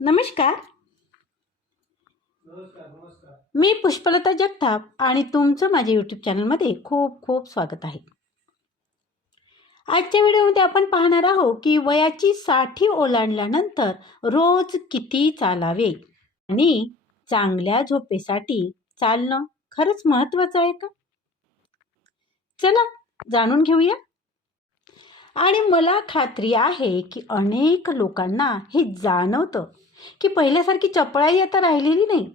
नमस्कार. मी पुष्पलता जगताप आणि तुमचं माझ्या यूट्यूब चॅनलमध्ये खूप खूप स्वागत आहे. आजच्या व्हिडिओमध्ये आपण पाहणार आहोत की वयाची साठी ओलांडल्यानंतर रोज किती चालावे आणि चांगल्या झोपेसाठी चालणं खरंच महत्त्वाचं आहे का? चला जाणून घेऊया. आणि मला खात्री आहे की अनेक लोकांना हे जाणवतं की पहिल्यासारखी चपळाई आता राहिलेली नाही.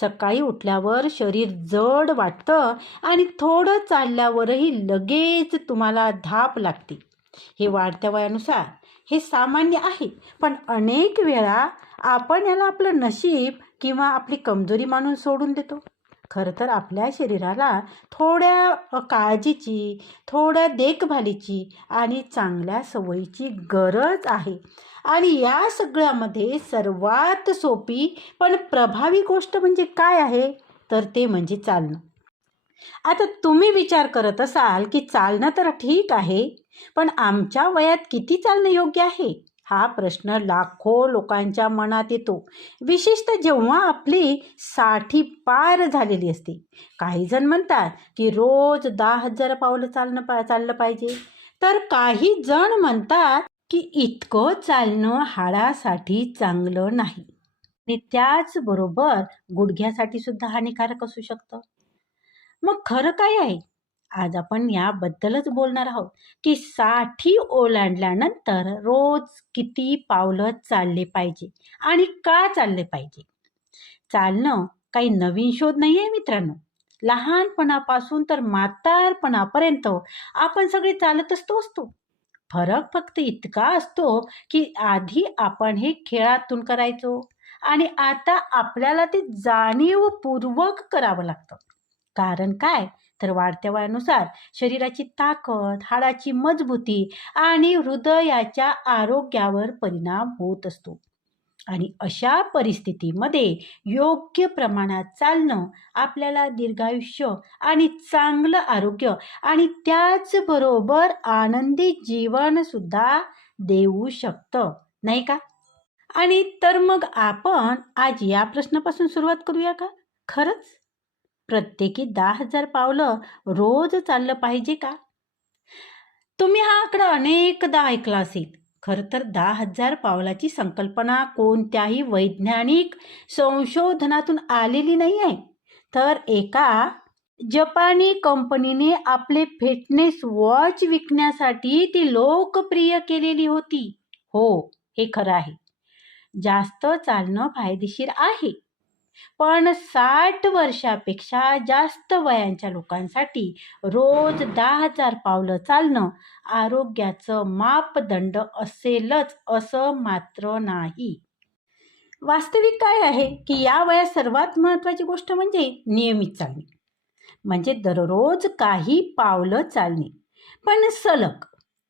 सकाळी उठल्यावर शरीर जड वाटतं आणि थोडं चालल्यावरही लगेच तुम्हाला धाप लागते. हे वाढत्या वयानुसार हे सामान्य आहे पण अनेक वेळा आपण याला आपलं नशीब किंवा आपली कमजोरी मानून सोडून देतो. खरं तर आपल्या शरीराला थोड्या काळजीची थोड्या देखभालीची आणि चांगल्या सवयीची गरज आहे. आणि या सगळ्यामध्ये सर्वात सोपी पण प्रभावी गोष्ट म्हणजे काय आहे? तर ते म्हणजे चालणं. आता तुम्ही विचार करत असाल की चालणं तर ठीक आहे पण आमच्या वयात किती चालणं योग्य आहे? हा प्रश्न लाखो लोकांच्या मनात येतो. विशेषतः जेव्हा आपली साठी पार झालेली असते. काही जण म्हणतात की रोज दहा हजार पावलं चालणं पा चाललं पाहिजे. तर काही जण म्हणतात की इतकं चालणं हाडासाठी चांगलं नाही. आणि त्याचबरोबर गुडघ्यासाठी सुद्धा हानिकारक असू शकतं. मग खरं काय आहे? आज आपण याबद्दलच बोलणार आहोत की साठी ओलांडल्यानंतर रोज किती पावलं चालले पाहिजे आणि का चालले पाहिजे? चालणं काही नवीन शोध नाही आहे मित्रांनो. लहानपणापासून तर म्हातारपणापर्यंत आपण सगळे चालत असतो असतो. फरक फक्त इतका असतो की आधी आपण हे खेळातून करायचो आणि आता आपल्याला ते जाणीवपूर्वक करावं लागतं. कारण काय? तर वाढत्या वयानुसार शरीराची ताकद हाडाची मजबूती आणि हृदयाच्या आरोग्यावर परिणाम होत असतो. आणि अशा परिस्थितीमध्ये योग्य प्रमाणात चालणं आपल्याला दीर्घायुष्य आणि चांगलं आरोग्य आणि त्याचबरोबर आनंदी जीवनसुद्धा देऊ शकतं. नाही का? आणि तर मग आपण आज या प्रश्नापासून सुरुवात करूया का? खरंच? प्रत्येकी दहा हजार पावलं रोज चाललं पाहिजे का? तुम्ही हा आकडा अनेकदा ऐकला असेल. खरं तर दहा हजार पावलाची संकल्पना कोणत्याही वैज्ञानिक संशोधनातून आलेली नाही आहे. तर एका जपानी कंपनीने आपले फिटनेस वॉच विकण्यासाठी ती लोकप्रिय केलेली होती. हो हे खरं आहे. जास्त चालणं फायदेशीर आहे. पण साठ वर्षापेक्षा जास्त वयांच्या लोकांसाठी रोज दहा हजार पावलं चालणं आरोग्याचं मापदंड असेलच असं मात्र नाही. वास्तविक काय आहे की या वयात सर्वात महत्त्वाची गोष्ट म्हणजे नियमित चालणे. म्हणजे दररोज काही पावलं चालणे. पण सलग.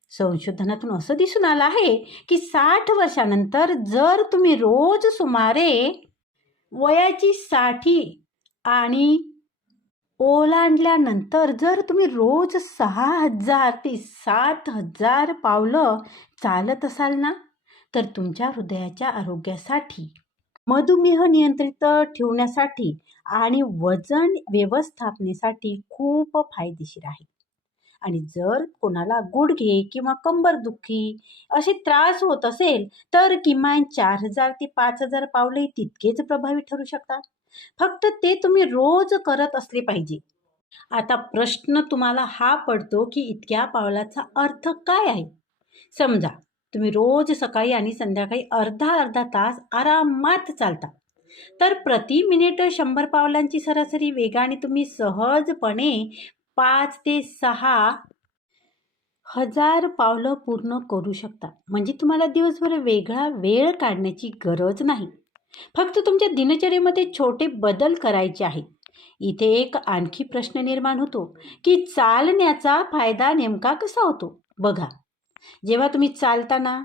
संशोधनातून असं दिसून आलं आहे की साठ वर्षानंतर जर तुम्ही रोज सुमारे वयाची साठी आणि ओलांडल्यानंतर जर तुम्ही रोज सहा हजार ते सात हजार पावलं चालत असाल ना तर तुमच्या हृदयाच्या आरोग्यासाठी मधुमेह नियंत्रित ठेवण्यासाठी आणि वजन व्यवस्थापनेसाठी खूप फायदेशीर आहे. आणि जर कोणाला गुडघे किंवा कंबर दुखी असे त्रास होत असेल तर किमान चार हजार ते पाच हजार पावले तितकेच प्रभावी ठरू शकतात. फक्त ते तुम्ही रोज करत असले पाहिजे. आता प्रश्न तुम्हाला हा पडतो की इतक्या पावलाचा अर्थ काय आहे? समजा तुम्ही रोज सकाळी आणि संध्याकाळी अर्धा अर्धा तास आरामात चालता. तर प्रति मिनिट शंभर पावलांची सरासरी वेगाने तुम्ही सहजपणे पाच ते सहा हजार पावलं पूर्ण करू शकता म्हणजे तुम्हाला दिवसभर वेगळा वेळ काढण्याची गरज नाही. फक्त तुमच्या दिनचर्येमध्ये छोटे बदल करायचे आहेत. इथे एक आणखी प्रश्न निर्माण होतो की चालण्याचा फायदा नेमका कसा होतो? बघा जेव्हा तुम्ही चालताना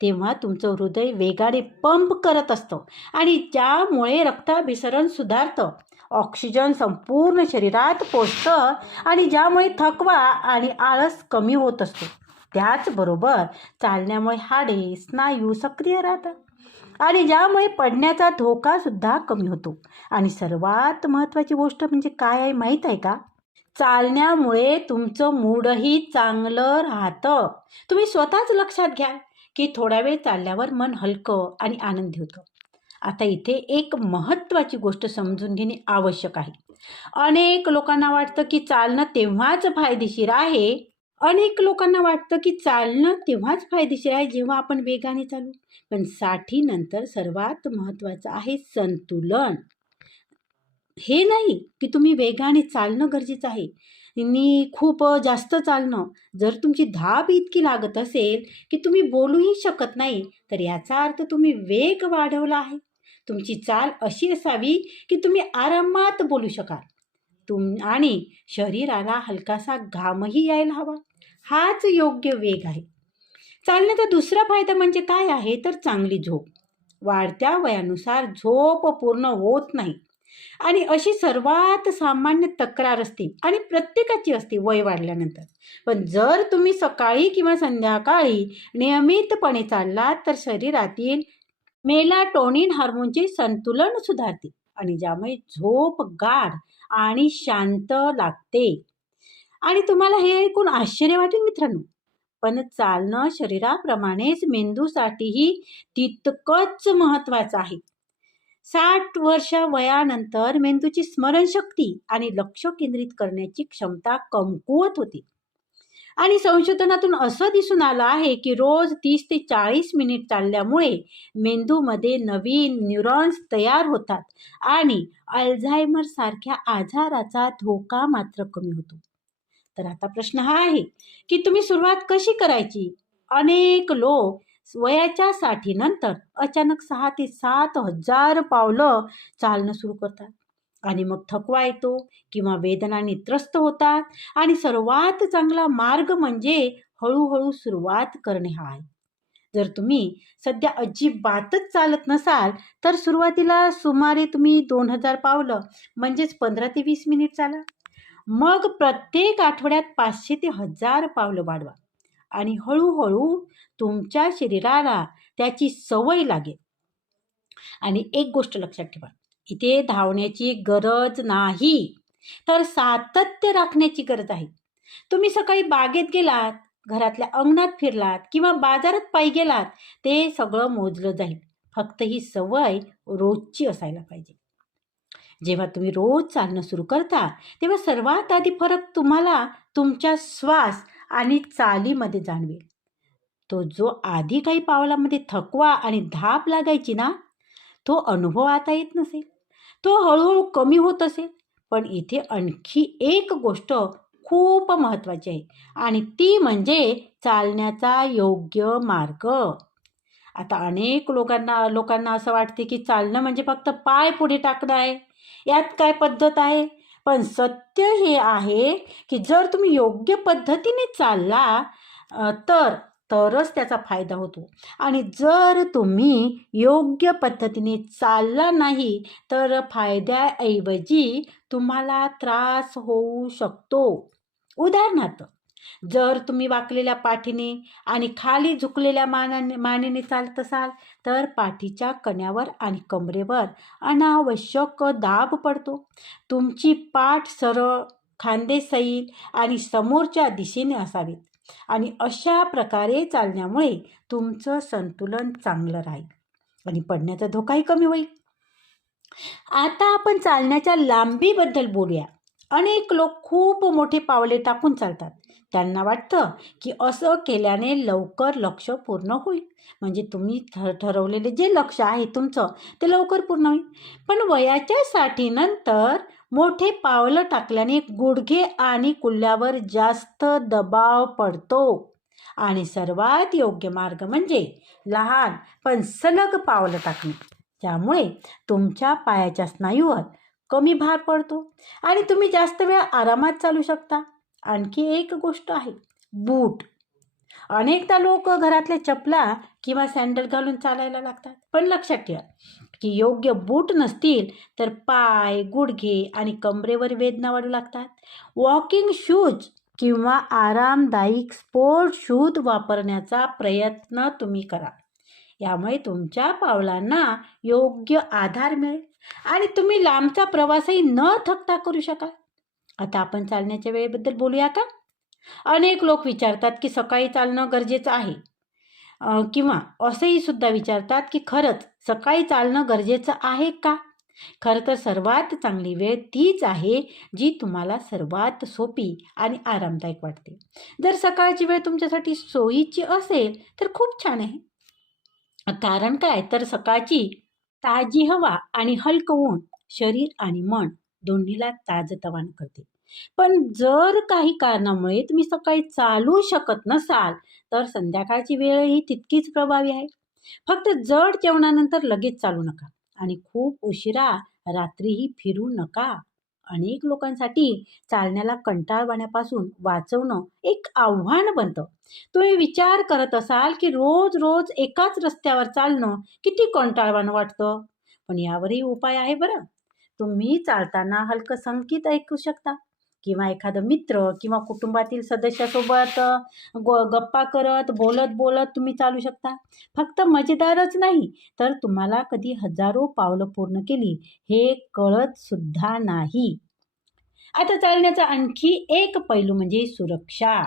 तेव्हा तुमचं हृदय वेगाने पंप करत असतं आणि ज्यामुळे रक्ताभिसरण सुधारतं. ऑक्सिजन संपूर्ण शरीरात पोचतं आणि ज्यामुळे थकवा आणि आळस कमी होत असतो. त्याचबरोबर चालण्यामुळे हाडे स्नायू सक्रिय राहतात. आणि ज्यामुळे पडण्याचा धोकासुद्धा कमी होतो. आणि सर्वात महत्त्वाची गोष्ट म्हणजे काय आहे माहीत आहे का? चालण्यामुळे तुमचं मूडही चांगलं राहतं. तुम्ही स्वतःच लक्षात घ्या की थोडा वेळ चालल्यावर मन हलकं आणि आनंदी होतं. आता इथे एक महत्त्वाची गोष्ट समजून घेणे आवश्यक आहे. अनेक लोकांना वाटतं की चालणं तेव्हाच फायदेशीर आहे. अनेक लोकांना वाटतं की चालणं तेव्हाच फायदेशीर आहे जेव्हा आपण वेगाने चालू. पण साठीनंतर सर्वात महत्त्वाचं आहे संतुलन. हे नाही की तुम्ही वेगाने चालणं गरजेचं आहे. नी खूप जास्त चालणं जर तुमची धाप इतकी लागत असेल की तुम्ही बोलूही शकत नाही तर याचा अर्थ तुम्ही वेग वाढवला आहे. तुमची चाल अशी असावी की तुम्ही आरामात बोलू शकाल. तुम आणि शरीराला हलकासा घामही यायला हवा. हाच योग्य वेग आहे. चालण्याचा दुसरा फायदा म्हणजे काय आहे? तर चांगली झोप. वाढत्या वयानुसार झोप पूर्ण होत नाही. आणि अशी सर्वात सामान्य तक्रार असते आणि प्रत्येकाची असते वय वाढल्यानंतर. पण जर तुम्ही सकाळी किंवा संध्याकाळी नियमितपणे चाललात तर शरीरातील मेलाटोनिन हार्मोनचे संतुलन सुधारते आणि ज्यामुळे झोप गाढ आणि शांत लागते. आणि तुम्हाला हे ऐकून आश्चर्य वाटेल मित्रांनो. पण चालणं शरीराप्रमाणेच मेंदूसाठीही तितकंच महत्त्वाचं आहे. साठ वर्ष वयानंतर मेंदूची स्मरणशक्ती आणि लक्ष केंद्रित करण्याची क्षमता कमकुवत होती. आणि संशोधनातून असं दिसून आलं आहे की रोज तीस ते चाळीस मिनिट चालल्यामुळे मेंदूमध्ये नवीन न्यूरॉन्स तयार होतात आणि अल्झायमर सारख्या आजाराचा धोका मात्र कमी होतो. तर आता प्रश्न हा आहे की तुम्ही सुरुवात कशी करायची? अनेक लोक वयाच्या साठीनंतर अचानक सहा ते सात हजार पावलं चालणं सुरू करतात. आणि मग थकवा येतो किंवा वेदनाने त्रस्त होतात. आणि सर्वात चांगला मार्ग म्हणजे हळूहळू सुरुवात करणे हा आहे. जर तुम्ही सध्या अजिबातच चालत नसाल तर सुरुवातीला सुमारे तुम्ही दोन हजार पावलं म्हणजेच पंधरा ते वीस मिनिट चाला. मग प्रत्येक आठवड्यात पाचशे ते हजार पावलं वाढवा. आणि हळूहळू तुमच्या शरीराला त्याची सवय लागेल. आणि एक गोष्ट लक्षात ठेवा. इथे धावण्याची गरज नाही. तर सातत्य राखण्याची गरज आहे. तुम्ही सकाळी बागेत गेलात घरातल्या अंगणात फिरलात किंवा बाजारात पायी गेलात ते सगळं मोजलं जाईल. फक्त ही सवय रोजची असायला पाहिजे. जेव्हा तुम्ही रोज चालणं सुरू करता तेव्हा सर्वात आधी फरक तुम्हाला तुमच्या श्वास आणि चालीमध्ये जाणवेल. तो जो आधी काही पावलामध्ये थकवा आणि धाप लागायची ना तो अनुभव आता येत नसेल. तो हळूहळू कमी होत असेल पण इथे आणखी एक गोष्ट खूप महत्त्वाची आहे आणि ती म्हणजे चालण्याचा योग्य मार्ग. आता अनेक लोकांना लोकांना असं वाटते की चालणं म्हणजे फक्त पाय पुढे टाकणं आहे. यात काय पद्धत आहे? पण सत्य हे आहे की जर तुम्ही योग्य पद्धतीने चालला तर तरच त्याचा फायदा होतो. आणि जर तुम्ही योग्य पद्धतीने चालला नाही तर फायद्याऐवजी तुम्हाला त्रास होऊ शकतो. उदाहरणार्थ जर तुम्ही वाकलेल्या पाठीने आणि खाली झुकलेल्या मानाने मानेने चालत असाल तर पाठीच्या कण्यावर आणि कमरेवर अनावश्यक दाब पडतो. तुमची पाठ सरळ खांदे सैल आणि समोरच्या दिशेने असावीत. आणि अशा प्रकारे चालण्यामुळे तुमचं संतुलन चांगलं राहील आणि पडण्याचा धोकाही कमी होईल. आता आपण चालण्याच्या लांबीबद्दल बोलूया. अनेक लोक खूप मोठे पावले टाकून चालतात. त्यांना वाटतं की असं केल्याने लवकर लक्ष पूर्ण होईल. म्हणजे तुम्ही ठर ठरवलेले जे लक्ष आहे तुमचं ते लवकर पूर्ण होईल. पण वयाच्या साठीनंतर मोठे पावलं टाकल्याने गुडघे आणि कुल्ल्यावर जास्त दबाव पडतो. आणि सर्वात योग्य मार्ग म्हणजे लहान पण सलग पावलं टाकणे. त्यामुळे तुमच्या पायाच्या स्नायूवर कमी भार पडतो आणि तुम्ही जास्त वेळ आरामात चालू शकता. आणखी एक गोष्ट आहे बूट. अनेकदा लोक घरातल्या चपला किंवा सँडल घालून चालायला लागतात पण लक्षात ठेवा की योग्य बूट नसतील तर पाय गुडघे आणि कमरेवर वेदना वाढू लागतात. वॉकिंग शूज किंवा आरामदायक स्पोर्ट शूज वापरण्याचा प्रयत्न तुम्ही करा. यामुळे तुमच्या पावलांना योग्य आधार मिळेल आणि तुम्ही लांबचा प्रवासही न थकता करू शकाल. आता आपण चालण्याच्या वेळेबद्दल बोलूया का? अनेक लोक विचारतात की सकाळी चालणं गरजेचं आहे. किंवा असंही सुद्धा विचारतात की खरंच सकाळी चालणं गरजेचं आहे का? खरं तर सर्वात चांगली वेळ तीच आहे जी तुम्हाला सर्वात सोपी आणि आरामदायक वाटते. जर सकाळची वेळ तुमच्यासाठी सोयीची असेल तर खूप छान आहे. कारण काय? तर सकाळची ताजी हवा आणि हलकं ऊन शरीर आणि मन दोन्हीला ताजतवान करते. पण जर काही कारणामुळे तुम्ही सकाळी चालू शकत नसाल तर संध्याकाळची वेळही तितकीच प्रभावी आहे. फक्त जड जेवणानंतर लगेच चालू नका आणि खूप उशिरा रात्रीही फिरू नका. अनेक लोकांसाठी चालण्याला कंटाळवाण्यापासून वाचवणं एक आव्हान बनतं. तुम्ही विचार करत असाल की रोज रोज एकाच रस्त्यावर चालणं किती कंटाळवाणं वाटतं? पण यावरही उपाय आहे बरं. तुम्ही चालताना हलकं संगीत ऐकू शकता. किंवा एखादं मित्र किंवा कुटुंबातील सदस्यासोबत गो ग गप्पा करत बोलत बोलत तुम्ही चालू शकता. फक्त मजेदारच नाही तर तुम्हाला कधी हजारो पावलं पूर्ण केली हे कळत सुद्धा नाही. आता चालण्याचा आणखी एक पैलू म्हणजे सुरक्षा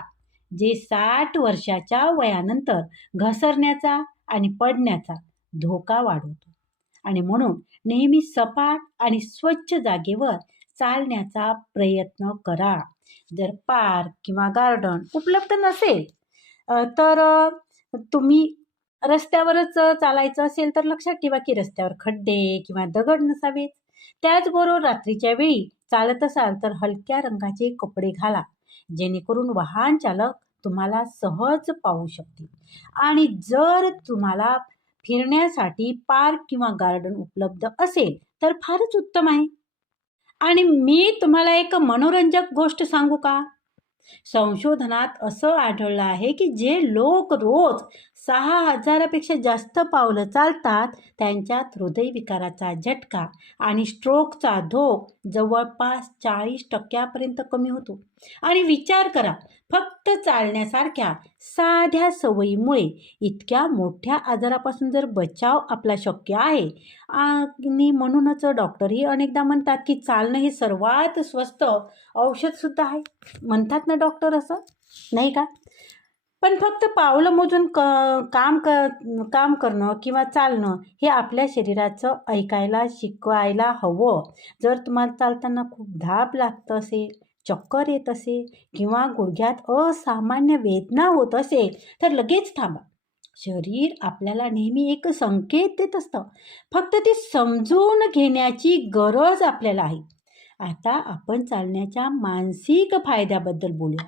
जे साठ वर्षाच्या वयानंतर घसरण्याचा आणि पडण्याचा धोका वाढवतो. आणि म्हणून नेहमी सपाट आणि स्वच्छ जागेवर चालण्याचा प्रयत्न करा. जर पार्क किंवा गार्डन उपलब्ध नसेल तर तुम्ही रस्त्यावरच चालायचं असेल तर लक्षात ठेवा की रस्त्यावर खड्डे किंवा दगड नसावेत. त्याचबरोबर रात्रीच्या वेळी चालत असाल तर हलक्या रंगाचे कपडे घाला जेणेकरून वाहन चालक तुम्हाला सहज पाहू शकतील. आणि जर तुम्हाला फिरण्यासाठी पार्क किंवा गार्डन उपलब्ध असेल तर फारच उत्तम आहे. आणि मी तुम्हाला एक मनोरंजक गोष्ट सांगू का? संशोधनात असं आढळलं आहे की जे लोक रोज सहा हजारापेक्षा जास्त पावलं चालतात त्यांच्यात हृदयविकाराचा झटका आणि स्ट्रोकचा धोक जवळपास चाळीस टक्क्यापर्यंत कमी होतो. आणि विचार करा फक्त चालण्यासारख्या साध्या सवयीमुळे इतक्या मोठ्या आजारापासून जर बचाव आपला शक्य आहे आणि म्हणूनच डॉक्टरही अनेकदा म्हणतात की चालणं हे सर्वात स्वस्त औषधसुद्धा आहे. म्हणतात ना डॉक्टर असं? नाही का? पण फक्त पावलं मोजून क काम क काम करणं किंवा चालणं हे आपल्या शरीराचं ऐकायला शिकवायला हवं. जर तुम्हाला चालताना खूप धाप लागतं असेल चक्कर येत असेल किंवा गुडघ्यात असामान्य वेदना होत असेल तर लगेच थांबा. शरीर आपल्याला नेहमी एक संकेत देत असतं. फक्त ते समजून घेण्याची गरज आपल्याला आहे. आता आपण चालण्याच्या मानसिक फायद्याबद्दल बोलूया.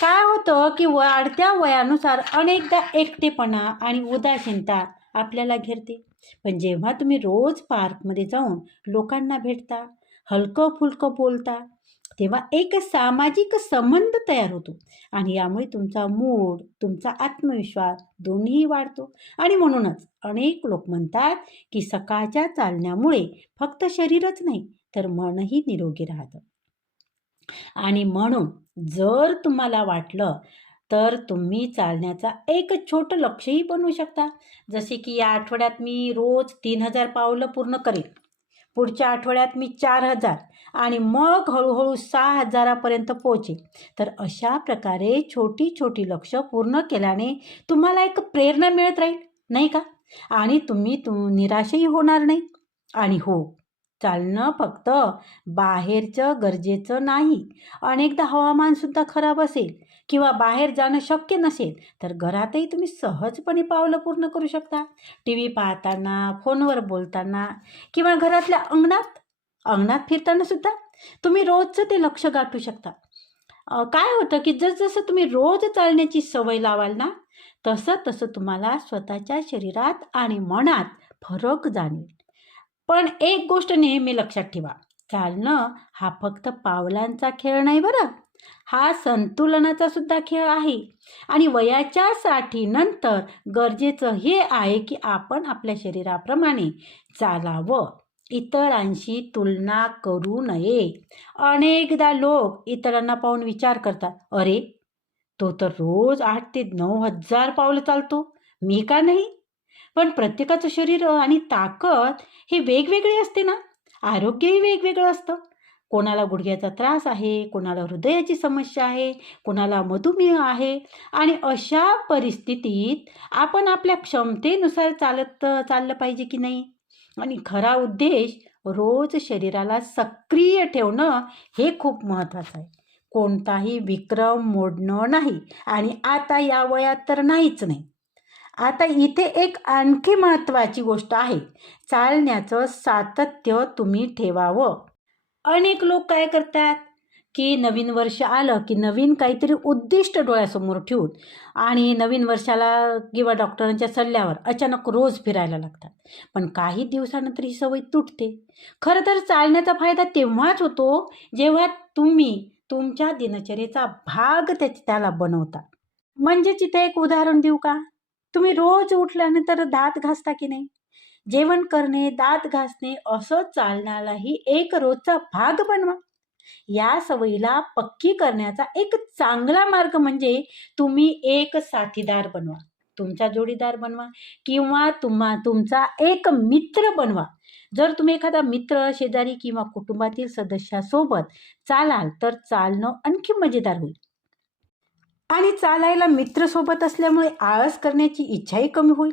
काय होतं की वाढत्या वयानुसार अनेकदा एकटेपणा आणि उदासीनता आपल्याला घेरते. पण जेव्हा तुम्ही रोज पार्कमध्ये जाऊन लोकांना भेटता हलकं फुलकं बोलता तेव्हा एक सामाजिक संबंध तयार होतो. आणि यामुळे तुमचा मूड तुमचा आत्मविश्वास दोन्हीही वाढतो. आणि म्हणूनच अनेक लोक म्हणतात की सकाळच्या चालण्यामुळे फक्त शरीरच नाही तर मनही निरोगी राहतं. आणि म्हणून जर तुम्हाला वाटलं तर तुम्ही चालण्याचा एक छोटं लक्षही बनवू शकता. जसे की या आठवड्यात मी रोज तीन हजार पावलं पूर्ण करेल पुढच्या आठवड्यात मी चार हजार आणि मग हळूहळू सहा हजारापर्यंत पोहोचेल तर अशा प्रकारे छोटी छोटी लक्ष पूर्ण केल्याने तुम्हाला एक प्रेरणा मिळत राहील नाही का? आणि तुम्ही तु निराशही होणार नाही. आणि हो चालणं फक्त बाहेरचं गरजेचं नाही. अनेकदा हवामानसुद्धा खराब असेल. किंवा बाहेर जाणं शक्य नसेल तर घरातही तुम्ही सहजपणे पावलं पूर्ण करू शकता. टी व्ही पाहताना फोनवर बोलताना किंवा घरातल्या अंगणात अंगणात फिरताना सुद्धा तुम्ही रोजचं ते लक्ष गाठू शकता. काय होतं की जसजसं तुम्ही रोज चालण्याची सवय लावाल ना तसं तसं तुम्हाला स्वतःच्या शरीरात आणि मनात फरक जाणवेल. पण एक गोष्ट नेहमी लक्षात ठेवा चालणं हा फक्त पावलांचा खेळ नाही बरं. हा संतुलनाचा सुद्धा खेळ आहे. आणि वयाच्या साठीनंतर गरजेचं हे आहे की आपण आपल्या शरीराप्रमाणे चालावं. इतरांशी तुलना करू नये. अनेकदा लोक इतरांना पाहून विचार करतात अरे तो तर रोज आठ ते नऊ हजार पावलं चालतो. मी का नाही? पण प्रत्येकाचं शरीर आणि ताकद हे वेगवेगळे असते ना. आरोग्यही वेगवेगळं असतं. कोणाला गुडघ्याचा त्रास आहे कोणाला हृदयाची समस्या आहे कोणाला मधुमेह आहे आणि अशा परिस्थितीत आपण आपल्या क्षमतेनुसार चालत चाललं पाहिजे की नाही? आणि खरा उद्देश रोज शरीराला सक्रिय ठेवणं हे खूप महत्त्वाचं आहे. कोणताही विक्रम मोडणं नाही आणि आता या वयात तर नाहीच नाही. आता इथे एक आणखी महत्त्वाची गोष्ट आहे. चालण्याचं सातत्य तुम्ही ठेवावं. अनेक लोक काय करतात की नवीन वर्ष आलं की नवीन काहीतरी उद्दिष्ट डोळ्यासमोर ठेवून आणि नवीन वर्षाला किंवा डॉक्टरांच्या सल्ल्यावर अचानक रोज फिरायला लागतात. पण काही दिवसानंतर ही सवय तुटते. खरं तर चालण्याचा फायदा तेव्हाच होतो जेव्हा तुम्ही तुमच्या दिनचर्येचा भाग त्या त्याला बनवता. म्हणजे तिथे एक उदाहरण देऊ का? तुम्ही रोज उठल्यानंतर दात घासता की नाही? जेवण करणे दात घासणे असं चालण्यालाही एक रोजचा भाग बनवा. या सवयीला पक्की करण्याचा एक चांगला मार्ग म्हणजे तुम्ही एक साथीदार बनवा तुमचा जोडीदार बनवा किंवा तुम्हा तुमचा एक मित्र बनवा. जर तुम्ही एखादा मित्र शेजारी किंवा कुटुंबातील सदस्यासोबत चालाल तर चालणं आणखी मजेदार होईल. आणि चालायला मित्रसोबत असल्यामुळे आळस करण्याची इच्छाही कमी होईल.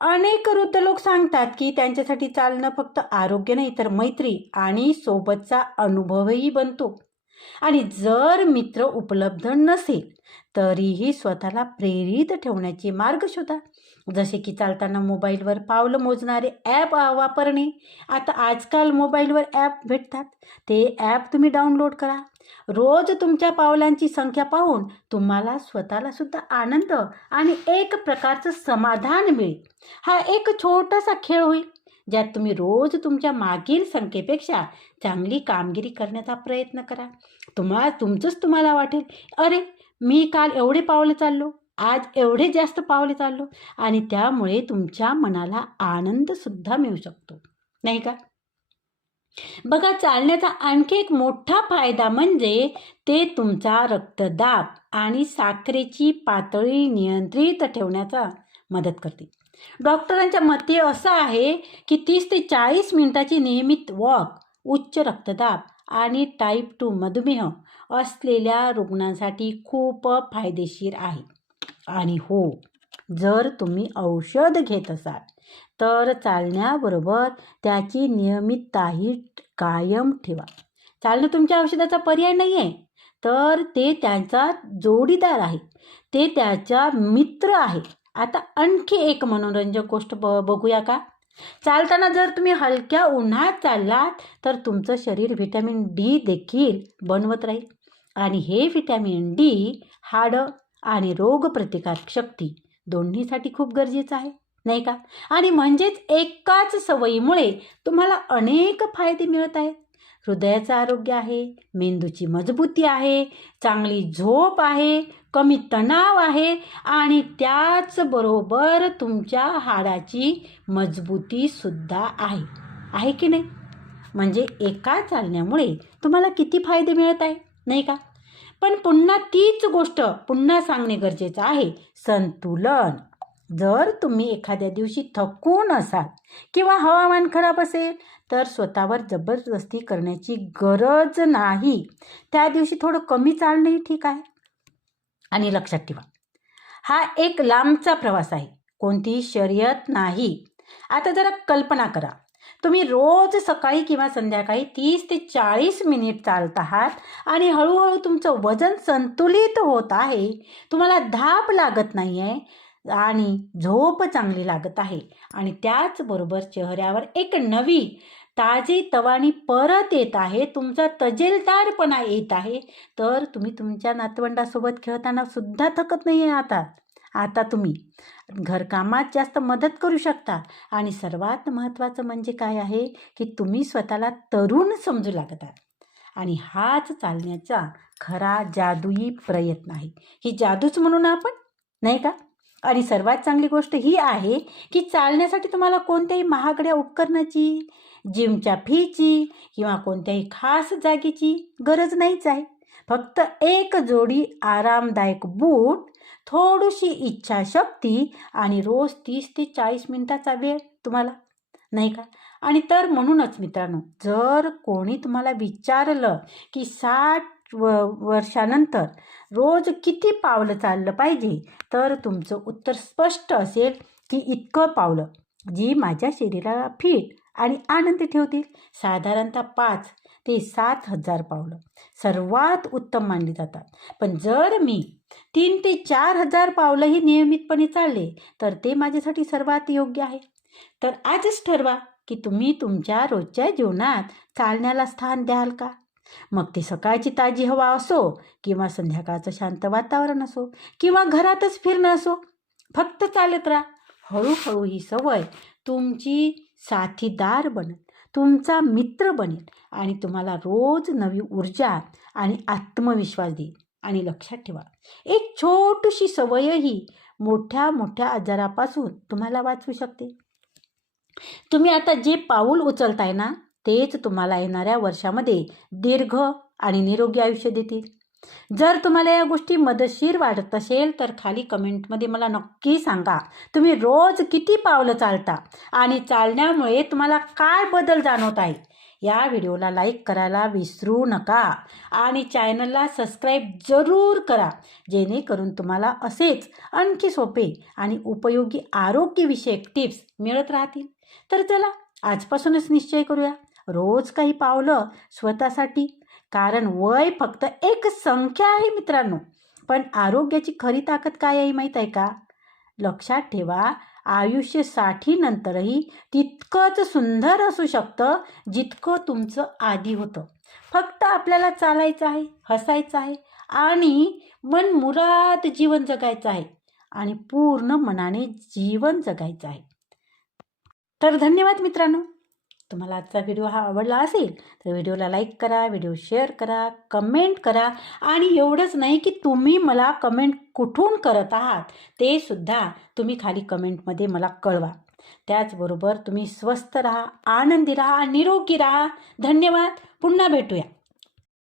अनेक वृद्ध लोक सांगतात की त्यांच्यासाठी चालणं फक्त आरोग्य नाही तर मैत्री आणि सोबतचा अनुभवही बनतो. आणि जर मित्र उपलब्ध नसेल तरीही स्वतःला प्रेरित ठेवण्याचे मार्ग शोधा. जसे की चालताना मोबाईलवर पावलं मोजणारे ॲप वापरणे. आता आजकाल मोबाईलवर ॲप भेटतात. ते ॲप तुम्ही डाउनलोड करा. रोज तुमच्या पावलांची संख्या पाहून तुम्हाला स्वतःला सुद्धा आनंद आणि एक प्रकारचं समाधान मिळेल. हा एक छोटासा खेळ होईल ज्यात तुम्ही रोज तुमच्या मागील संख्येपेक्षा चांगली कामगिरी करण्याचा प्रयत्न करा. तुम्हा तुमचंच तुम्हाला वाटेल अरे मी काल एवढे पावले चाललो आज एवढे जास्त पावले चाललो आणि त्यामुळे तुमच्या मनाला आनंदसुद्धा मिळू शकतो. नाही का? बघा चालण्याचा आणखी एक मोठा फायदा म्हणजे ते तुमचा रक्तदाब आणि साखरेची पातळी नियंत्रित ठेवण्याचा मदत करते. डॉक्टरांच्या मते असं आहे की तीस ते चाळीस मिनिटाची नियमित वॉक उच्च रक्तदाब आणि टाईप टू मधुमेह असलेल्या रुग्णांसाठी खूप फायदेशीर आहे. आणि हो जर तुम्ही औषध घेत असाल तर चालण्याबरोबर त्याची नियमितताही कायम ठेवा. चालणं तुमच्या औषधाचा पर्याय नाही आहे तर ते त्यांचा जोडीदार आहे. ते त्याचा मित्र आहे. आता आणखी एक मनोरंजक गोष्ट ब बघूया का? चालताना जर तुम्ही हलक्या उन्हात चाललात तर तुमचं शरीर व्हिटॅमिन डी देखील बनवत राहील. आणि हे व्हिटॅमिन डी हाडं आणि रोगप्रतिकारक शक्ती दोन्हीसाठी खूप गरजेचं आहे. नाही का? आणि म्हणजेच एकाच सवयीमुळे तुम्हाला अनेक फायदे मिळत आहेत. हृदयाचं आरोग्य आहे मेंदूची मजबूती आहे चांगली झोप आहे कमी तणाव आहे आणि त्याचबरोबर तुमच्या हाडाची मजबूतीसुद्धा आहे. आहे की नाही? म्हणजे एका चालण्यामुळे तुम्हाला किती फायदे मिळत आहे नाही का? पण पुन्हा तीच गोष्ट पुन्हा सांगणे गरजेचं आहे. संतुलन. जर तुम्ही एखाद्या दिवशी थकून असाल किंवा हवामान खराब असेल तर स्वतःवर जबरदस्ती करण्याची गरज नाही. त्या दिवशी थोडं कमी चालणंही ठीक आहे. आणि लक्षात ठेवा हा एक लांबचा प्रवास आहे. कोणतीही शर्यत नाही. आता जरा कल्पना करा तुम्ही रोज सकाळी किंवा संध्याकाळी तीस ते चाळीस मिनिट चालत आहात आणि हळूहळू तुमचं वजन संतुलित होत आहे. तुम्हाला धाप लागत नाही आहे आणि झोप चांगली लागत आहे. आणि त्याचबरोबर चेहऱ्यावर एक नवी ताजी तवानी परत येत आहे. तुमचा तजेलदारपणा येत आहे. तर तुम्ही तुमच्या नातवंडासोबत खेळताना सुद्धा थकत नाही आहे आता. आता तुम्ही घरकामात जास्त मदत करू शकता. आणि सर्वात महत्त्वाचं म्हणजे काय आहे? की तुम्ही स्वतःला तरुण समजू लागता. आणि हाच चालण्याचा खरा जादुई प्रयत्न आहे. ही जादूच म्हणून आपण? नाही का? आणि सर्वात चांगली गोष्ट ही आहे की चालण्यासाठी तुम्हाला कोणत्याही महागड्या उपकरणाची जिमच्या फीची किंवा कोणत्याही खास जागेची गरज नाहीच आहे. फक्त एक जोडी आरामदायक बूट थोडीशी इच्छाशक्ती आणि रोज तीस ते चाळीस मिनिटाचा वेळ तुम्हाला नाही का? आणि तर म्हणूनच मित्रांनो जर कोणी तुम्हाला विचारलं की साठ व वर्षानंतर रोज किती पावलं चाललं पाहिजे? तर तुमचं उत्तर स्पष्ट असेल की इतकं पावलं जी माझ्या शरीराला फिट आणि आनंदी ठेवतील. साधारणतः पाच ते सात हजार पावलं. सर्वात उत्तम मानली जातात. पण जर मी तीन ते चार हजार पावलंही नियमितपणे चालले तर ते माझ्यासाठी सर्वात योग्य आहे. तर आजच ठरवा की तुम्ही तुमच्या रोजच्या जीवनात चालण्याला स्थान द्याल का? मग ती सकाळची ताजी हवा असो किंवा संध्याकाळचं शांत वातावरण असो किंवा घरातच फिरणं असो फक्त चालत राहा. हळूहळू ही सवय तुमची साथीदार बनेल तुमचा मित्र बनेल आणि तुम्हाला रोज नवी ऊर्जा आणि आत्मविश्वास देईल. आणि लक्षात ठेवा एक छोटीशी सवयही मोठ्या मोठ्या आजारापासून तुम्हाला वाचवू शकते. तुम्ही आता जे पाऊल उचलताय ना तेच तुम्हाला येणाऱ्या वर्षामध्ये दीर्घ आणि निरोगी आयुष्य देतील. जर तुम्हाला या गोष्टी मदतशीर वाटत असेल तर खाली कमेंटमध्ये मला नक्की सांगा. तुम्ही रोज किती पावलं चालता आणि चालण्यामुळे तुम्हाला काय बदल जाणवत आहे या व्हिडिओला लाईक करायला विसरू नका आणि चॅनलला सबस्क्राईब जरूर करा जेणेकरून तुम्हाला असेच आणखी सोपे आणि उपयोगी आरोग्यविषयक टिप्स मिळत राहतील. तर चला आजपासूनच निश्चय करूया. रोज काही पावलं स्वतःसाठी. कारण वय फक्त एक संख्या आहे मित्रांनो. पण आरोग्याची खरी ताकद काय आहे माहीत आहे का? लक्षात ठेवा आयुष्य साठीनंतरही तितकंच सुंदर असू शकतं जितकं तुमचं आधी होतं. फक्त आपल्याला चालायचं आहे हसायचं आहे आणि मन मुराद जीवन जगायचं आहे आणि पूर्ण मनाने जीवन जगायचं आहे. तर धन्यवाद मित्रांनो. तुम्हाला आजचा व्हिडिओ हा आवडला असेल तर व्हिडिओला लाईक करा व्हिडिओ शेअर करा कमेंट करा आणि एवढंच नाही की तुम्ही मला कमेंट कुठून करत आहात ते सुद्धा तुम्ही खाली कमेंटमध्ये मला कळवा. त्याचबरोबर तुम्ही स्वस्थ राहा आनंदी राहा निरोगी राहा. धन्यवाद. पुन्हा भेटूया.